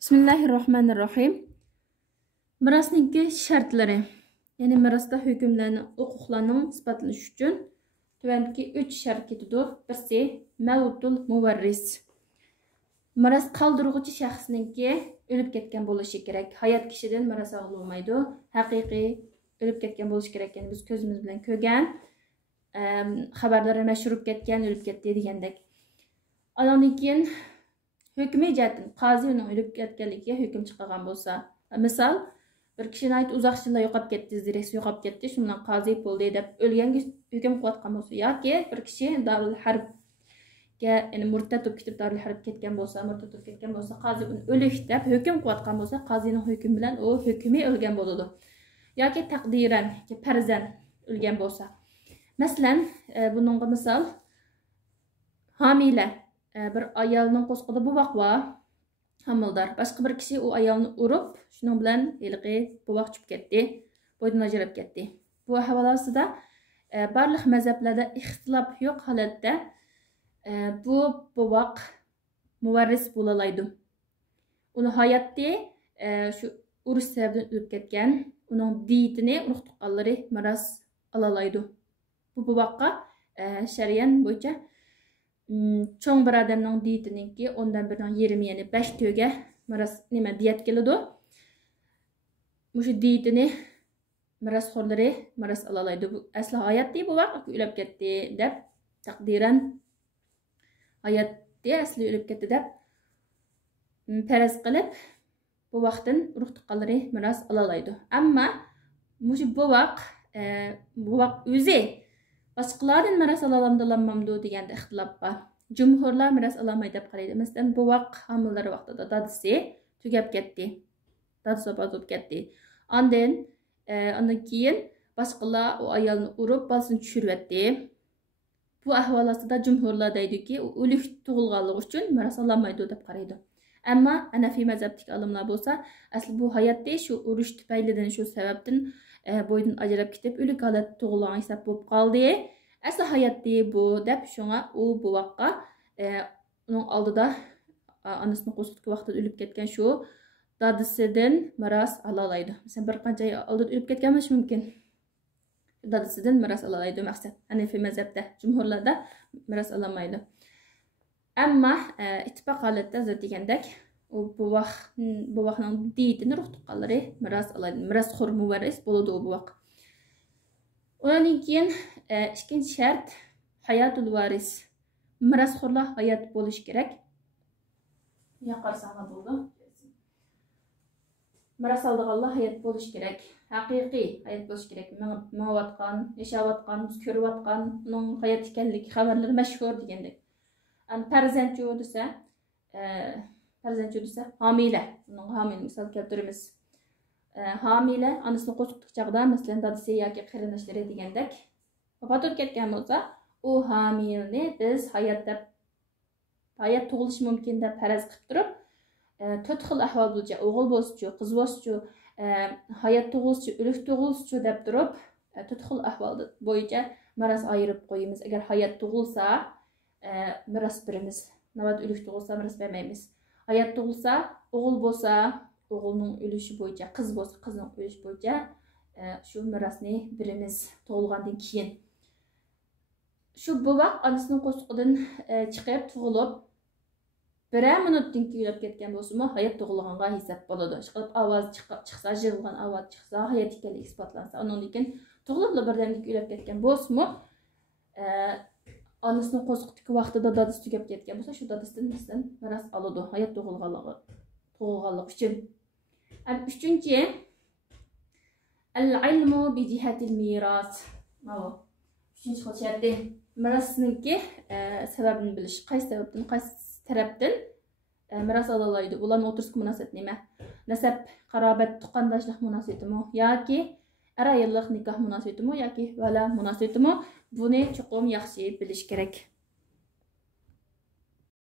Bismillahirrahmanirrahim. Mirasninki şartları. Yani mirasda hükümlerini, hukuklarının ispatlanishi uchun tuvandagi 3 shart ketadi. Birisi mavtul muvarris. Miras qoldiruvchi shaxsninki o'lib ketgan bo'lishi kerak. Hayot kishidan miras olmaydi. Haqiqiy o'lib ketgan bo'lishi kerak. Yani biz ko'zimiz bilan ko'rgan, xabarlari mashhur ketgan, o'lib ketdi degandek. Ondan keyin hükmü jihatdan qozi uning o'lib ketganligiga hukm chiqargan bo'lsa, misol bir kishini aytib uzoq yillar yo'qolib ketdi, zirasi yo'qolib ketdi, shundan qozi bo'ldi deb o'lganga hukm qilayotgan bo'lsa yoki bir kishi Darul Harbga, ya'ni murtad bo'lib ketib Darul Harbga ketgan bo'lsa, murtad bo'lib ketgan bo'lsa, qozi uni o'lik deb hukm qilayotgan bo'lsa, qozining hukmi bilan u hukmi o'lgan bo'ladi. Yoki taqdiran farzand o'lgan bo'lsa. Masalan, buningga misol homila bir ayolning qo'sqida buvoq bor, hamildor. Boshqa bir kishi u ayolni urib, shuning bilan ilqi buvoq chiqib ketdi, bo'ydan ajrab ketdi. Bu havolosida barliq mazhablarda ixtilof yo'q holatda bu buvoq muvarris bo'la oladi. Uni hayotda shu urush sababidan o'lib ketgan, uning diyetini urug' tuqqanlari miros ola oladi. Bu buvoqqa shariat bo'yicha çoğun bir adamның diyetininki ondan birden 20 yani 5 töge miras nima diyet keladi. Muşu diyetini mirasxo'rlari miras ola oladi. Bu asli hayotda bu vaqt o'lib ketdi deb taqdiran hayotda asli o'lib ketdi deb faraz qilib bu vaqtdan urug' tuqqanlari miras ola oladi. Ammo muşu bu vaqt o'zi başqalardan miras alamamdı deganda ixtilof bor. Jumhurlar miras alamaydi deb qaraydi. Masalan, bu vaqt homildor vaqtida dadisi tugab ketdi. Dadisi vafot bo'lib ketdi. Ondan keyin boshqalar u ayolni urib, bolasini tushiribdi. Bu ahvol ostida jumhurlar deydiki, u o'lik tug'ilganligi uchun miras alamaydi deb qaraydi. Ammo Hanafiy mazhabidagi olimlar bo'lsa, asli bu hayotda shu urush tufaylidan shu sababdan bo'ydan ajrab ketib, o'lik holatda tug'ilgan hisob bo'lib qoldi. Asli hayotda bu deb shunga u bu vaqtga uning oldida onasining qo'shiqdagi vaqtida o'lib ketgan shu dadisidan miros ola oladi. Masalan, bir qancha yil oldin o'lib ketgan bo'lishi mumkin. Dadisidan miros ola oladi maqsad. Hanafiy mazhabda, jumhurlarda miros olmaydi. Ammo ittifoq holatda degandek bu vaqtning diyetini urug' tuqqanlari miros oladi. Mirasxo'r muvarris bo'ladi bu vaqt. Ondan keyin ikkinchi shart hayotul varis. Mirasxo'rlar hayot bo'lishi kerak. Yaqarsanlar bo'ldi. Miras oldiganlar hayot bo'lishi kerak. Haqiqiy hayot bo'lishi kerak. Ma'vatgan, yashayotgan, biz ko'rayotgan, uning hayot ekanligi xabarlari mashhur degandek. Farzandchi desa homila. Uning homila misol keltiramiz. Homila onasining qo'shiqdagi chog'da, masalan, dadasi yoki qarindoshlari degandek vafot etib ketgan bo'lsa, u homilani biz hayot tug'ilishi mumkin deb faraz qilib turib, 4 xil ahvol bo'yicha o'g'il bo'lsa-chi, qiz bo'lsa-chi, hayot tug'ilsa-chi, o'lik tug'ilsa-chi deb turib, 4 xil ahvol bo'yicha miros ayirib qo'yamiz. Agar hayot tug'ilsa, miros beramiz. Navbat o'lik tug'ilsa, miros bermaymiz. Hayot tug'ilsa, o'g'il bo'lsa, o'g'ilning o'lishi bo'yicha, qiz bo'lsa, qizning o'lishi bo'yicha shu mirosni beramiz tug'ilgandan keyin. Shu bu vaqt onasining qo'shiqidan chiqib tug'ilib, 1 minutdan keyin o'lib ketgan bo'lsa-mu, hayot tug'ilganga hisob bo'ladi. Chiqib ovoz chiqsa, yig'ilgan ovoz chiqsa, hayot ekanligi isbotlansa, undan keyin tug'ilib birdaniga o'lib ketgan bo'lsa-mu, onasining qo'shiqdagi vaqtida dadasi tugab ketgan bo'lsa, shu dadasidan masalan miros oladi, hayot tug'ilganligi uchun. Uchinchi al-ilmu bi jihatil miras. Mana uchinchi xil mirosniki sababini bilish, qaysi sababdan, qaysi tarafdan miros ola oladi. Ularning o'rtasidagi munosabat nima? Nasab, qarobat, tuqqandoshlik munosabatimi yoki arayillik nikoh munosabatimi yoki vala munosabatimi? Buni chuqur yaxshi bilish kerak.